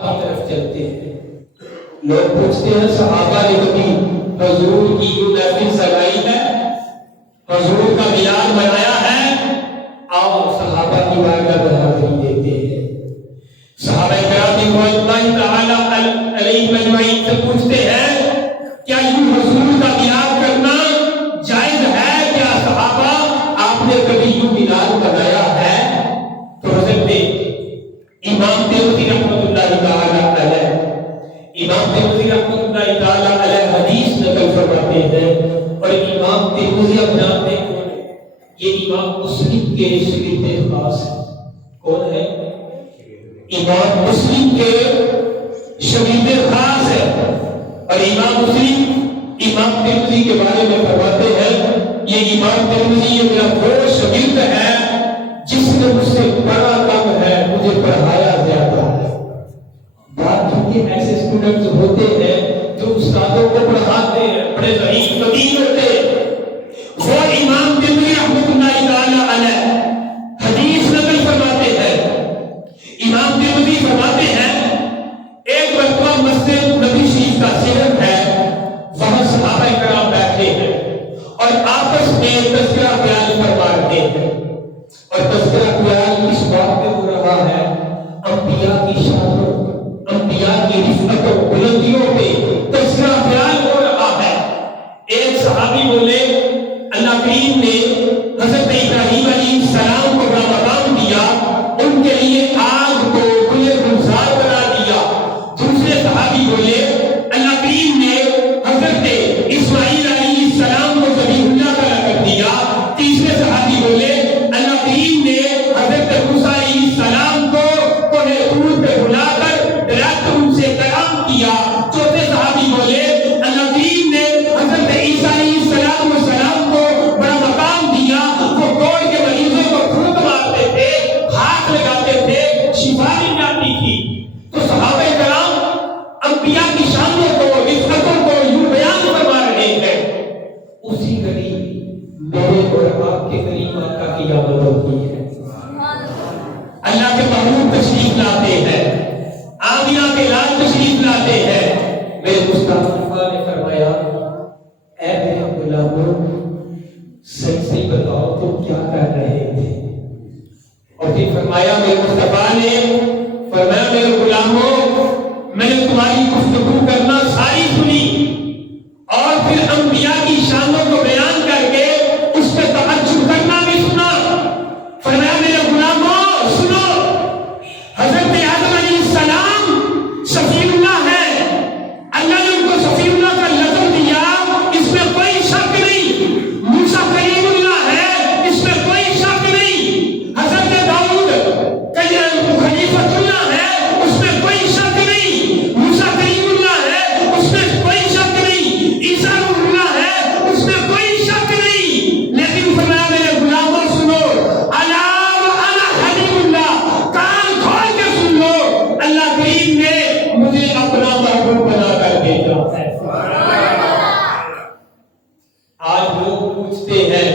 طرف چلتے ہیں. لوگ پوچھتے ہیں صحابہ نے کبھی حضور کی محفل سجائی ہے, حضور کا میلاد منایا ہے؟ آؤ صحابہ کی بارگاہ میں حاضری دیتے ہیں. صحابہ کرام رضوان اللہ تعالی علیہم اجمعین سے پوچھتے ہیں کیا یوں حضور کا میلاد کرنا جائز ہے؟ کیا صحابہ آپ نے کبھی یوں میلاد منایا ہے؟ تو حضرت امام ترمذی رحمۃ اللہ تعالی علیہ حدیث نقل فرماتے ہیں. اور امام ترمذی آپ جانتے ہیں کون ہے؟ یہ امام مسلم کے شاگرد خاص ہیں. کون ہے؟ امام مسلم کے شاگرد خاص ہے. اور امام مسلم امام ترمذی کے بارے میں فرماتے ہیں یہ امام ترمذی یہ میرا وہ شاگرد ہے جس نے مجھ سے پڑھا کم ہے, مجھے پڑھایا زیادہ ہے. بات کیونکہ ایسے اسٹوڈنٹس ہوتے ہیں جو استادوں کو پڑھاتے ہیں, بڑے ضعیف فقیر ہوتے ہیں. وہ امام ترمذی رحمۃ اللہ تعالی علیہ حدیث نقل فرماتے ہیں. امام ترمذی فرماتے ہیں ایک مرتبہ مسجد نبی شریف کا صحن ہے, وہاں صحابہ کرام بیٹھے ہیں اور آپس میں تذکرہ بیان فرما رہے ہیں. اور تذکرہ بیان اس بات پہ ہو رہا ہے انبیاء کی شانوں, انبیاء کی رفعت و بلندیوں پہ تذکرہ بیان ہو رہا ہے. ایک صحابی بولے اللہ کریم نے حضرت ابراہیم علیہ السلام کو بڑا مقام دیا, ان کے لیے آگ کو گلے گلزار بنا دیا. دوسرے صحابی بولے اللہ کریم نے حضرت اسماعیل علیہ السلام کو ذبیح اللہ کرا کر دیا. تیسرے صحابی بولے اللہ کریم نے حضرت موسیٰ علیہ السلام کو کوہ طور پہ بلا کر ڈائریکٹ ان سے کلام کیا. چوتھے صحابی بولے اللہ کریم نے حضرت عیسیٰ علیہ السلام کو بڑا مقام دیا, وہ کوڑ کے مریضوں کو پھونک مارتے تھے, ہاتھ لگاتے تھے, شفا مل جاتی تھی. تو صحابہ کرام انبیاء کی شانوں کو, رفعتوں کو یوں بیان فرما رہے ہیں. اسی قریب میرے اور آپ کے قریب آقا کی آمد ہوتی ہے. اللہ کے محبوب تشریف لاتے ہیں, آمینہ کے لال تشریف لاتے ہیں. میرے مصطفیٰ نے فرمایا اے میرے غلاموں سچ بتاؤ تم کیا کر رہے تھے؟ اور پھر فرمایا میرے مصطفیٰ نے فرمایا میرے غلاموں میں نے تمہاری گفتگو کرنا ساری سنی اور پھر انبیاء کی شانوں کو بیان کر کے اس پہ تعجب کرنا بھی سنا. فرمایا میرے غلاموں سنو, حضرت آدم علیہ السلام شفیع اللہ ہے, اللہ نے ان کو شفیع اللہ کا لقب دیا, اس میں کوئی شک نہیں. موسیٰ کلیم اللہ ہے, اس میں کوئی شک نہیں. حضرت داؤد خلیفۃ اللہ ہے, اس میں کوئی شک نہیں. موسیٰ کلیم اللہ ہے, اس میں کوئی شک نہیں. عیسیٰ روح اللہ ہے, اس میں کوئی شک نہیں. لیکن فرمایا میرے غلاموں سنو, الا وانا حبیب اللہ, کان کھول کے سن لو, اللہ کریم نے مجھے اپنا محبوب بنا کر بھیجا ہے. آج لوگ پوچھتے ہیں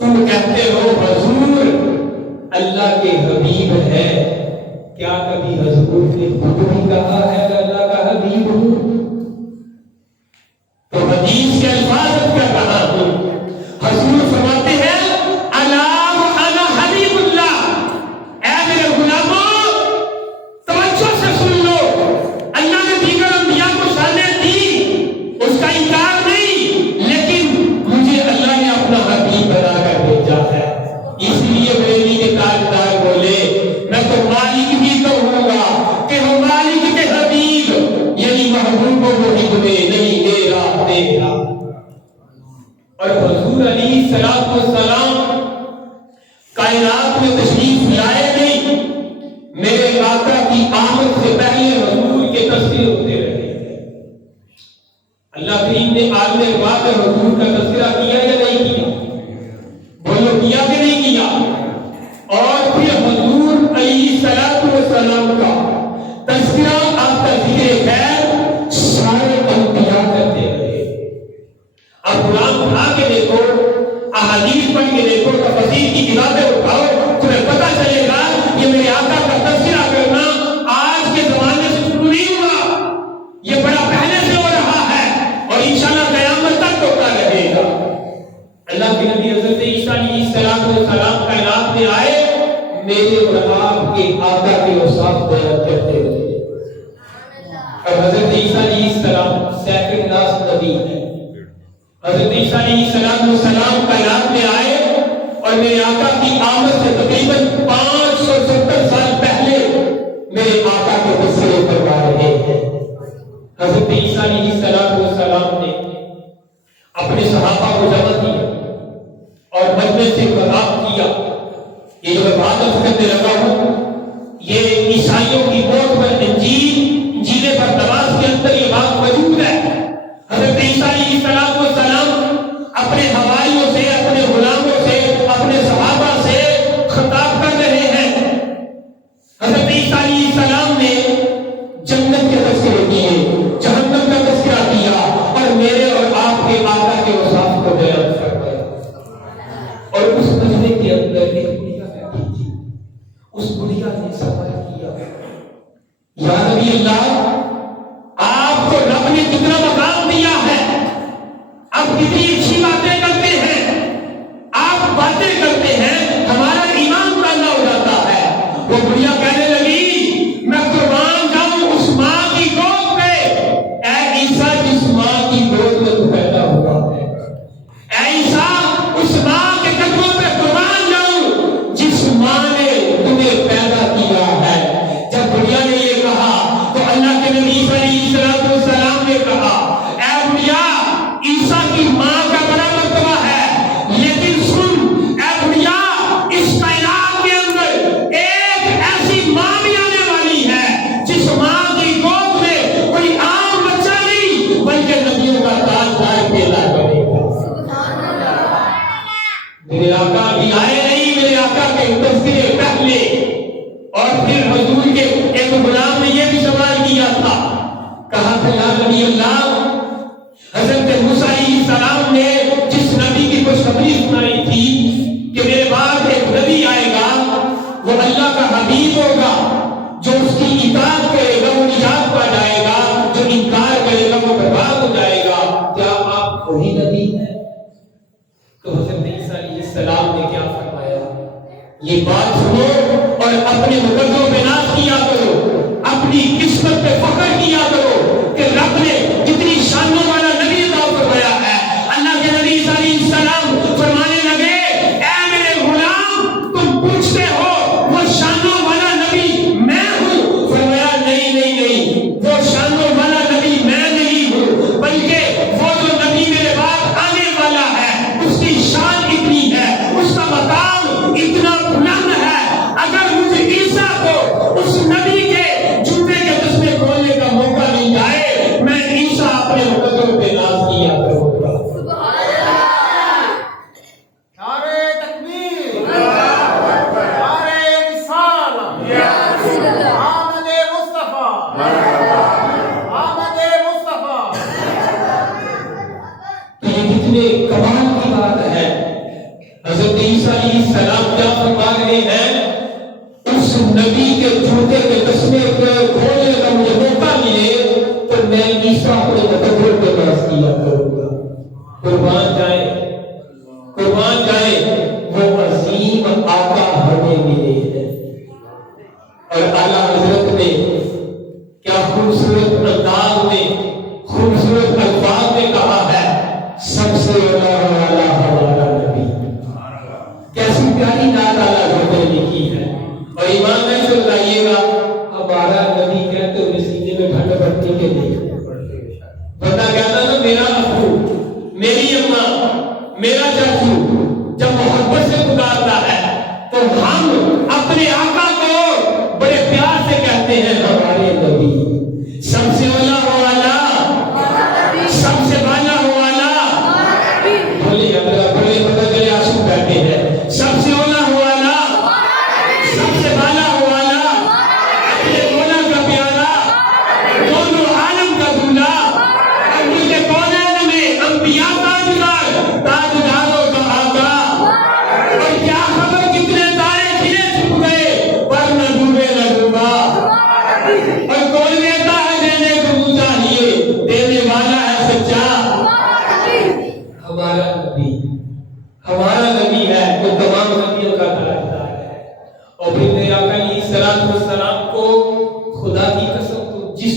تم کہتے ہو حضور اللہ کے حبیب ہے, کیا کبھی حضور نے خود بھی کہا ہے کہ اللہ کا حبیب ہوں؟ تو حدیث کے الفاظ کر رہا ہوں. حضور فرماتے ہیں الا وانا حبیب اللہ, اے میرے غلاموں توجہ سے سن لو, اللہ نے دیگر انبیاء کو شانیں دی, اس کا انکار نہیں, لیکن مجھے اللہ نے اپنا حبیب بنا کر بھیجا ہے. اس لیے بریلی کے تاجدار بولے میں تو مالک بھی کہوں گا کہ وہ مالک کے حبیب, یعنی محبوب کو محب میں نہیں میرا تیرا. اور حضور علیہ السلام کائنات میں تشریف لائے نہیں, میرے آقا کی آمد سے پہلے حضور کے تذکرے ہوتے رہے ہیں. اللہ کریم نے عالم ارواح میں حضور کا تذکرہ کیا یا نہیں کیا؟ بولو کیا کہ نہیں کیا؟ اور پھر حضور علیہ السلام کا تذکرہ آپ کا ذکر خیر سارے انبیاء کرتے رہے. اب قرآن اٹھا کے دیکھو, احادیث پڑھ کے دیکھو, تفسیر کی کتابیں اٹھاؤ, تمہیں پتہ چلے گا یہ میرے آقا کا تذکرہ کرنا آج کے حضرت عیسیٰ علیہ السلام سیکنڈ لاسٹ نبی ہے. حضرت عیسیٰ علیہ السلام کائنات میں آئے اور میرے آقا کی آمد سے تقریباً 570 سال پہلے میرے آقا کے تذکرے فرما رہے ہیں. حضرت عیسیٰ علیہ السلام نے اپنے صحابہ کو جمع کیا اور مجمع سے خطاب کیا. یہ جو میں بات کرنے لگا ہوں یہ عیسائیوں کی موت پر انجیل پر نماز کے اندر یہ بات موجود ہے. حضرت عیسیٰ علیہ السلام اپنے حواریوں سے اپنے غلاموں سے اپنے صحابہ سے خطاب کر رہے ہیں. حضرت عیسیٰ علیہ السلام نے جنت کے تذکرے کیے, جہنم کا تذکرہ کیا اور میرے اور آپ کے آقا کے اوصاف کو بیان فرمایا. اور اس مجمع کے اندر ایک بڑھیا بیٹھی تھی. اس بڑھیا نے سوال کیا, یا نبی اللہ, آپ کو رب نے کتنا مقام دیا ہے, آپ کتنی اچھی باتیں کرتے ہیں, آپ باتیں کرتے ہیں, ہمارا ایمان تازہ ہو جاتا ہے. وہ بڑھیا کہنے لگی, میں قربان جاؤں اس ماں کی گود پہ, اے عیسیٰ جس ماں کی گود میں تو پیدا ہوا ہے, اے عیسیٰ اس ماں کے قدموں پہ قربان جاؤں جس ماں نے تمہیں پیدا کیا ہے. جب بڑھیا نے یہ کہا تو اللہ کے نبی صلی اللہ علیہ وسلم نے کہا, اے بڑھیا, عیسیٰ کی ماں کا بڑا مرتبہ ہے, لیکن سن اے بڑھیا, اس کائنات کے اندر ایک ایسی ماں بھی آنے والی ہے جس ماں کی گود میں کوئی عام بچہ نہیں بلکہ نبیوں کا تاجدار پیدا کرے گا. میرے آقا بھی آئے نہیں, میرے آقا کے تذکرے پہلے. اور پھر حضور کے ایک غلام نے یہ بھی سوال کیا تھا, کہا تھا یا نبی اللہ, حضرت موسیٰ علیہ السلام نے جس نبی کی خوشخبری سنائی تھی کہ میرے بعد ایک نبی آئے گا, وہ اللہ کا حبیب ہوگا, جو اس کی اطاعت کرے گا وہ نجات پا جائے گا, جو انکار کرے گا وہ برباد ہو جائے گا, کیا آپ وہی نبی ہیں؟ تو حضرت عیسیٰ علیہ السلام نے کیا فرمایا, یہ بات سنو اور اپنے مقدروں پہ ناز کیا کرو, اپنی قسمت پہ فخر کیا کرو کہ رب نے جتنی شانوں والا نبی عطا فرمایا ہے. اللہ کے نبی صلی اللہ علیہ وسلم فرمانے لگے, اے میرے غلام, تم پوچھتے ہو وہ شانوں والا نبی میں ہوں. فرمایا نہیں نہیں نہیں, وہ شانوں والا نبی میں نہیں ہوں, بلکہ وہ جو نبی میرے بعد آنے والا ہے اس کی شان اتنی ہے, اس کا مقام اتنا بلند ہے, اگر مجھے عیسیٰ کو اس نبی کے جوتے کے تسمے کھولنے کا موقع مل جائے, میں عیسیٰ اپنے مقدروں پہ ناز کیا کروں گا. نعرے تکبیر, نعرے رسالت, آمد مصطفیٰ, آمد مصطفیٰ. تو یہ کتنے کمال کی بات ہے. حضرت عیسیٰ علیہ السلام کیا فرما رہے ہیں, اس نبی کے جوتے کے تسمے کو کھولنے کا مجھے موقع ملے تو میں عیسیٰ اپنے مقدروں پہ ناز کیا کروں گا. قربان جائیں وہ عظیم آقا ہمیں ملے ہیں. اور اعلیٰ حضرت نے کیا خوبصورت انداز میں, خوبصورت الفاظ میں کہا ہے, سب سے والا ہمارا نبی. کیسی پیاری نعت اعلیٰ حضرت نے لکھی ہے. اور ایمان نہیں سے بتائیے گا, ہمارا نبی کہتے ہوئے سینے میں ٹھنڈ پڑتی کہ نہیں. بندہ کہتا نا میرا ابو, میری اماں, میرا چاچو, جب محبت سے پکارتا ہے تو ہم اپنے آقا کو بڑے پیار سے کہتے ہیں ہمارے نبی. سب سے اولا والا, سب سے بالا والا, بولے اللہ, بولے پتہ چلے آنسو کہتے ہیں. سب سے اولا والا, سب سے بالا والا, اپنے مولا کا پیارا, دونوں عالم کا دولہا, ابو کے کونین میں انبیاء تاجدار, تاجداروں کا آقا. اور کیا خبر کتنے تارے کھلے چھپ گئے پر نہ ڈوبے نہ ڈوبا. اور کون دیتا ہے دینے کو چاہیے, دینے والا ہے سچا. ہمارا نبی, ہمارا نبی ہے جو تمام نبیوں کا تاجدار ہے. اور پھر میرے آقا علیہ السلام کو خدا کی قسم تو جس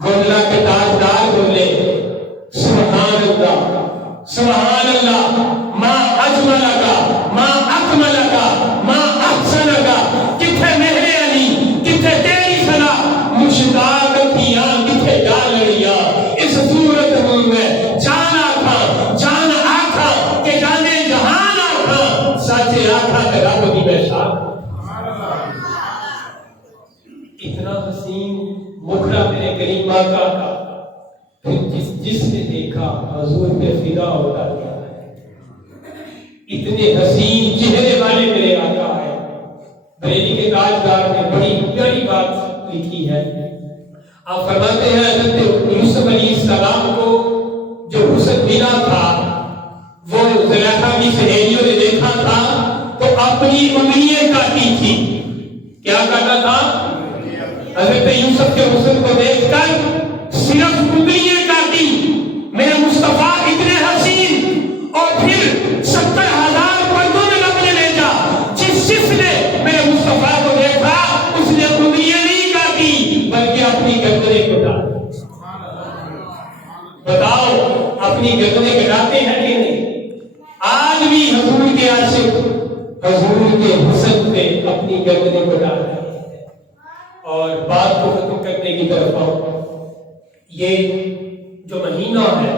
گولہ کے تاجدار بولے سبحان اللہ سبحان اللہ، ما اجمل کا ما اکمل کا ما احسن کا، کتھے مہر علی کتھے تیری سنا مشتاق کیا کتھے جا لڑیا، اس صورت میں جان آکھا جان آکھا کہ جانے جہان آکھا سچے آکھا کہ رب دی بحشان۔ اتنا حسین مکھڑا میرے کریم آقا کا، جس نے دیکھا حضور پہ فدا ہوتا گیا ہے۔ اتنے حسین چہرے والے میرے آقا ہے۔ بریلی کے تاجدار نے بڑی پیاری بات لکھی ہے۔ آپ فرماتے ہیں حضرت یوسف علیہ السلام کو جو حسن ملا تھا وہ زلیخا کی سہیلیوں نے دیکھا تھا تو اپنی انگلیاں کاٹی تھی۔ کیا کاٹا تھا؟ حضرت یوسف کے حسن کو دیکھ کر صرف انگلیاں کاٹی۔ میرے مصطفیٰ اتنے حسین اور پھر 70,000 پردوں میں لگنے بھیجا، جس نے میرے مصطفیٰ کو دیکھا اس نے انگلیاں نہیں کاٹی بلکہ اپنی گردنیں کٹائی۔ بتاؤ اپنی گردنیں کٹاتے ہیں کہ نہیں؟ آج بھی حضور کے عاشق حضور کے حسن پہ اپنی گردنیں کٹا رہے ہیں۔ اور بات کو ختم کرنے کی طرف آؤ، یہ جو مہینہ ہے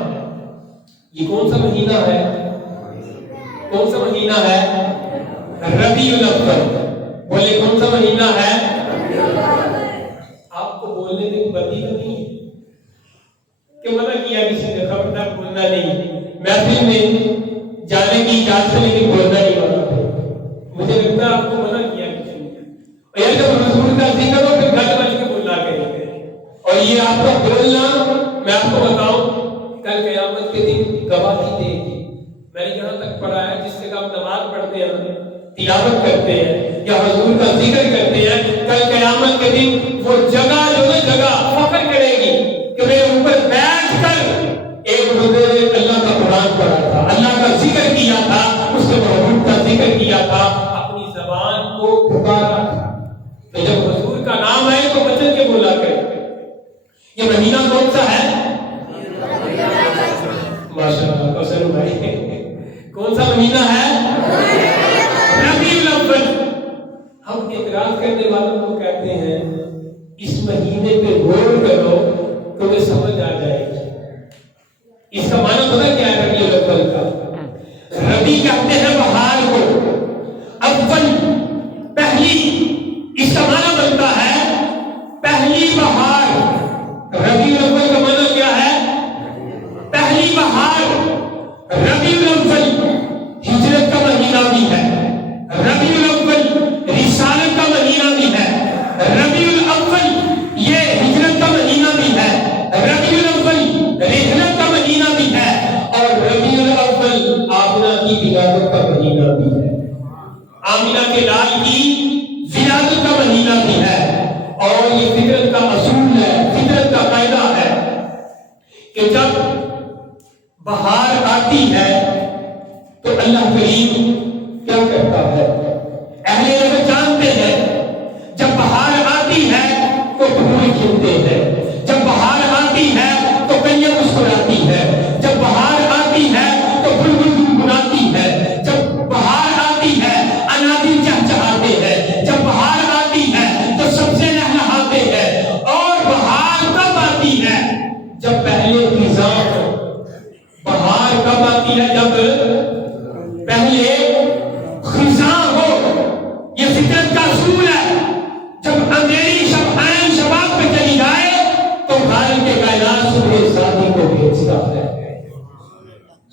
یہ کون سا مہینہ ہے؟ کون سا مہینہ ہے؟ ربیع الاول۔ بولے کون سا مہینہ ہے؟ آپ کو بولنے میں بدی تو نہیں ہے کہ منع کیا کسی نے خبردار بولنا نہیں، محفل میں جانے کی اجازت ہے لیکن بولنا نہیں ہوتا۔ مجھے لگتا ہے آپ کو منع کیا کسی نے، اور یہ جب رسول کا ذکر ہو پھر گھٹ بج کے بولنا کریں۔ اور یہ آپ کا بولنا میں آپ کو بتاؤں کل قیامت کے دن گواہی دے گی۔ میں نے یہاں تک پڑھا ہے جس سے آپ نماز پڑھتے ہیں تلاوت کرتے ہیں یا حضور کا ذکر کرتے ہیں، کل قیامت کے دن وہ جگہ جو ہے جگہ فخر کرے گی کہ میرے اوپر بیٹھ کر ایک بندے نے اللہ کا قرآن پڑھا تھا، اللہ کا ذکر کیا تھا، اس نے محمود کا ذکر کیا تھا، اپنی زبان کو پکارا تھا کہ جب حضور کا نام آئے تو بچن کے بولا کرے۔ یہ مہینہ کون سا ہے؟ ماشاءاللہ کوثر بھائی کون سا مہینہ ہے؟ ربیع الاول۔ ہم اعتراض کرنے والوں کو کہتے ہیں اس مہینے پہ غور کرو تمہیں سمجھ آ جائے گی۔ اس کا معنی پتہ کیا ہے ربیع الاول کا؟ ربیع کہتے ہیں بہار کو، اول پہلی، اس کا معنی بنتا ہے پہلی بہار۔ ربیع الاول کا معنی کیا ہے؟ پہلی بہار۔ ربیع الاول ہجرت کا مہینہ بھی ہے، ربیع الاول رسالت کا مہینہ بھی ہے، ربیع الاول یہ ہجرت کا مہینہ بھی ہے، ربیع الاول رحلت کا مہینہ بھی ہے، اور ربیع الاول آمنہ کی ولادت کا مہینہ بھی ہے، آمنہ کے لال کی ولادت کا مہینہ بھی ہے۔ اور یہ فطرت کا اصول ہے، فطرت کا قاعدہ ہے کہ جب بہار آتی ہے تو اللہ کریم کیا کرتا ہے؟ اہل جگہ جانتے ہیں جب بہار آتی ہے تو پھول کھلتے ہیں، جب بہار آتی ہے تو کلیاں مسکراتی ہے، جب بہار آتی ہے تو بلبل گنگناتی ہے، جب بہار آتی ہے انادیل چہچہاتے ہیں، جب بہار آتی ہے تو سبزے لہلہاتے ہیں۔ اور بہار کب آتی ہے؟ جب پہلے خزاں ہو۔ بہار کب آتی ہے؟ جب پہلے خزاں ہو۔ یہ فطرت کا اصول ہے۔ جب اندھیری شب عین شباب پہ چلی جائے تو خالق کے کائنات صبح صادق کو بھیجتا ہے،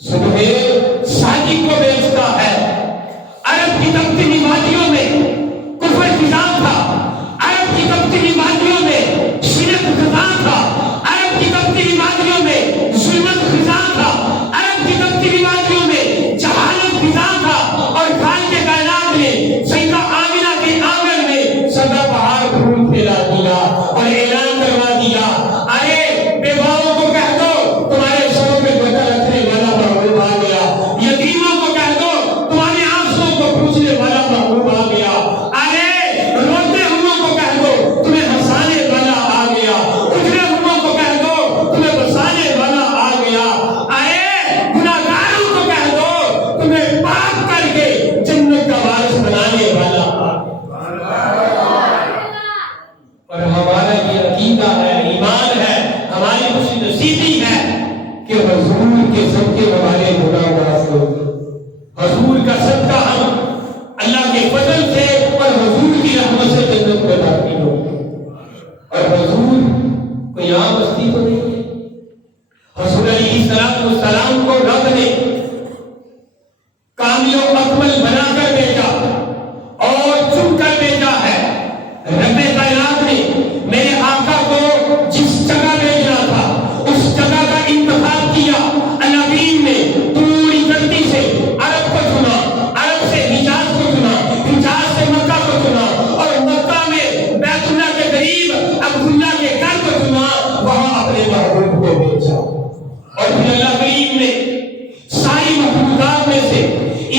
صبح صادق کو بھیجتا ہے۔ عرب کی تبتنی وادیوں میں کفر خزاں تھا، عرب کی تبتنی وادیوں میں شرک خزاں تھا، عرب کی تبتنی وادیوں میں ظلمت خزاں تھا، عرب کی تبتنی وادیوں میں جہالت خزاں تھا، اور خالق کے کائنات نے سیدہ آمنہ کے آنگن میں سدا بہار پھول پھیلا دیا اور اعلان کروا دیا، ارے بیواؤں کو کہہ دو تمہارے سروں پہ بچہ رکھنے والا محبوب آ گیا، یتیموں کو کہہ سب کے ہمارے گناہ معاف ہو گئے۔ حضور کا صدقہ ہم اللہ کے فضل سے اور حضور کی رحمت سے جنت میں داخل ہو گئے۔ اور حضور کوئی عام ہستی تو نہیں ہے۔ حضور علیہ السلام کو رب نے کامل و اکمل بنا کر بھیجا اور چن کر بھیجا ہے۔ رب کائنات نے میرے آقا کو جس جگہ بھیجنا تھا اس جگہ کا انتخاب کیا۔ اللہ نے پوری دھرتی سے عرب کو چنا، عرب سے حجاز کو چنا، حجاز سے مکہ کو چنا، اور مکہ میں بیت اللہ کے قریب عبداللہ کے گھر کو چنا، وہاں اپنے محبوب کو بھیجا۔ اور پھر اللہ کریم نے ساری مخلوقات میں سے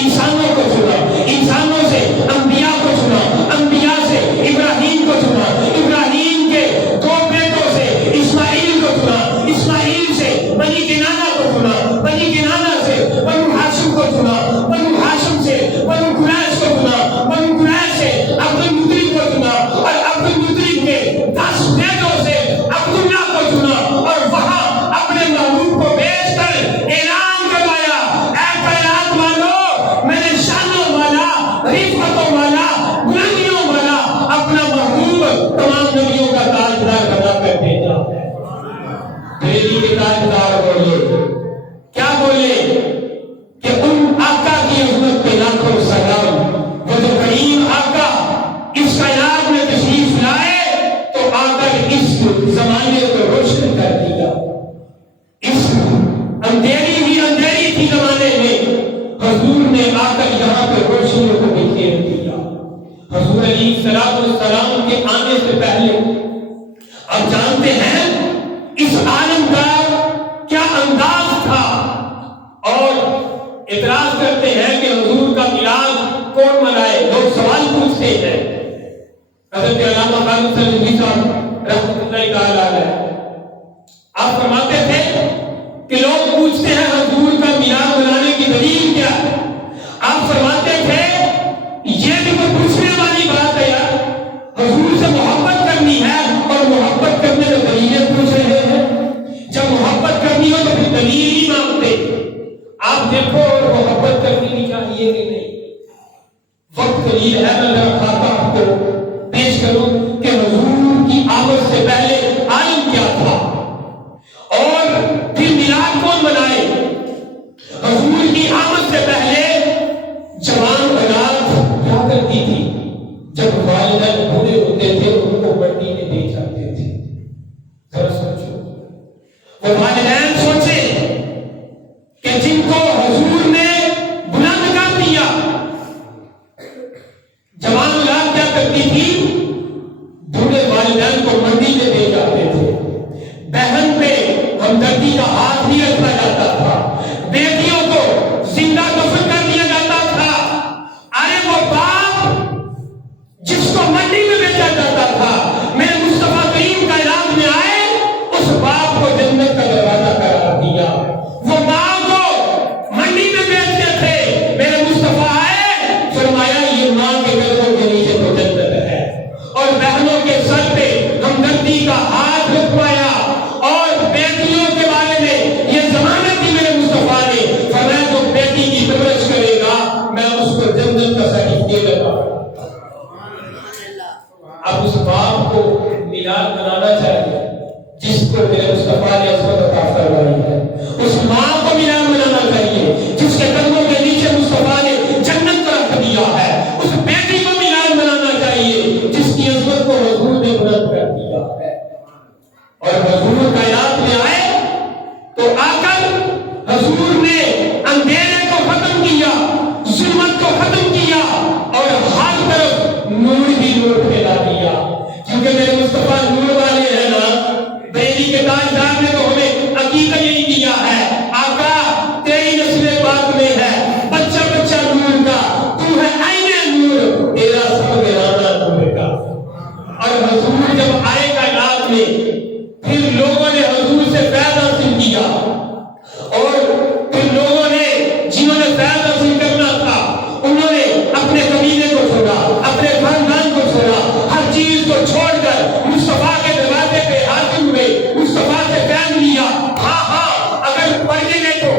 انسانوں کو چنا، انسانوں سے انبیاء کو چنا، انبیاء سے ابراہیم کو چنا، ابراہیم کے دو بیٹوں سے اسماعیل کو چنا، اسماعیل سے بنی کنانہ کو چنا، بنی کنانہ سے بنو ہاشم کو چنا، بنو ہاشم سے بنو قریش کو چنا، بنو قریش سے عبد المطلب کو چنا، اور عبد المطلب کے 10 بیٹوں سے عبداللہ کو چنا، اور وہاں اپنے محبوب کو بھیج کر اعلان کروایا، اے کائنات والو، میں نے شانوں والا، رفعتوں والا، بلندیوں والا اپنا محبوب تمام نبیوں کا تاجدار بنا کر بھیجا ہے۔ بریلی کے تاجدار بولے، کیا بولے کہ ان آقا کی عظمت پہ لاکھوں سلام۔ وہ جو کریم آقا اس کائنات میں تشریف لائے تو آ کر اس زمانے کو روشن کر دیا۔ اس اندھیری ہی اندھیری تھی زمانے میں، حضور نے آ کر یہاں پہ روشنیوں کو بکھیر دیا۔ حضور علیہ السلام کے آنے سے پہلے آپ جانتے ہیں اس عالم کا کیا انداز تھا، اور اعتراض کرتے ہیں کہ حضور کا میلاد کون منائے، لوگ سوال پوچھتے ہیں۔ حضرت علامہ خالد سلمی صاحب رحمۃ اللہ تعالی علیہ آپ فرماتے تھے کہ لوگ پوچھتے ہیں حضور کا میلاد منانے کی دلیل کیا ہے۔ آپ فرماتے تھے یہ بھی تو پوچھنے والی بات ہے یار، حضور سے محبت کرنی ہے اور محبت کرنے میں دلیلیں پوچھ رہے ہیں۔ جب محبت کرنی ہو تو پھر دلیل ہی مانگتے۔ آپ دیکھو محبت کرنی بھی چاہیے کہ نہیں۔ وقت قلیل ہے، میں ذرا کھاتا آپ کو پیش کروں کہ حضور کی آمد سے پہلے عالم کیا تھا اور پھر میلاد کون منائے۔ حضور کی آمد سے پہلے جوان اولاد کیا کرتی تھی، جب والدین بوڑھے ہوتے تھے ان کو منڈی میں دے جاتے تھے۔ ذرا سوچو، وہ والدین سوچے کہ جن کو حضور نے بلند کر دیا، جوان اولاد کیا کرتی تھی، بوڑھے والدین کو منڈی میں دے جاتے تھے۔ بہن پہ ہمدردی کا ہاتھ نہیں رکھا جاتا تھا، بیٹیوں کو زندہ دفن کر دیا جاتا تھا۔ ارے وہ باپ جس کو منڈی میں بیچا جاتا تھا، میرے مصطفیٰ کریم کائنات میں آئے، اس باپ کو جنت کا دروازہ قرار دیا۔ وہ ماں کو منڈی میں بیچتے تھے، میرے مصطفیٰ آئے، فرمایا یہ ماں کے قدموں کے نیچے تو جنت ہے، اور بہنوں کے سر پہ ہمدردی کا ہاتھ رکھوایا، اور بیٹیوں کے بارے میں یہ ضمانت دی میرے مصطفیٰ نے، فرمایا جو بیٹی کی پرورش کرے گا میں اس کو جنت کا سرٹیفکیٹ عطا کروں۔ اب اس باپ کو میلاد منانا چاہیے جس کو میرے مصطفیٰ نے عظمت عطا فرمائی ہے، اس ماں کو میلاد منانا چاہیے جس کے قدموں کے نیچے مصطفیٰ نے جنت کا رکھ دیا ہے، اس بیٹی کو میلاد منانا چاہیے جس کی عظمت کو حضور نے بلند کر دیا ہے۔ اور حضور کائنات میں آئے تو آ کر حضور نے اندھیرے کو ختم کیا، ظلمت کو ختم کیا، اور ہر طرف نور ہی نور پھیلا دیا۔ کیونکہ میرے مصطفیٰ نور والے ہیں نا، بریلی کے تاجدار نے تو ہمیں عقیدہ یہی دیا ہے، آقا تیری نسل پاک میں ہے بچہ بچہ نور کا، تو ہے عین نور، تیرا سب گرانا نور کا۔ اور حضور جب آئے کائنات میں، پھر لوگوں نے حضور سے فیض حاصل کیا، اور پھر لوگوں نے جنہوں نے فیض حاصل کرنا تھا انہوں نے اپنے قبیلے کو چھوڑا، اپنے خاندان کو چھوڑا، ہر چیز کو چھوڑ کر مصطفیٰ کے دروازے پہ حاضر ہوئے، مصطفیٰ سے فیض لیا۔ ہاں اگر پڑھنے میں تو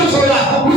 کو چھوڑا،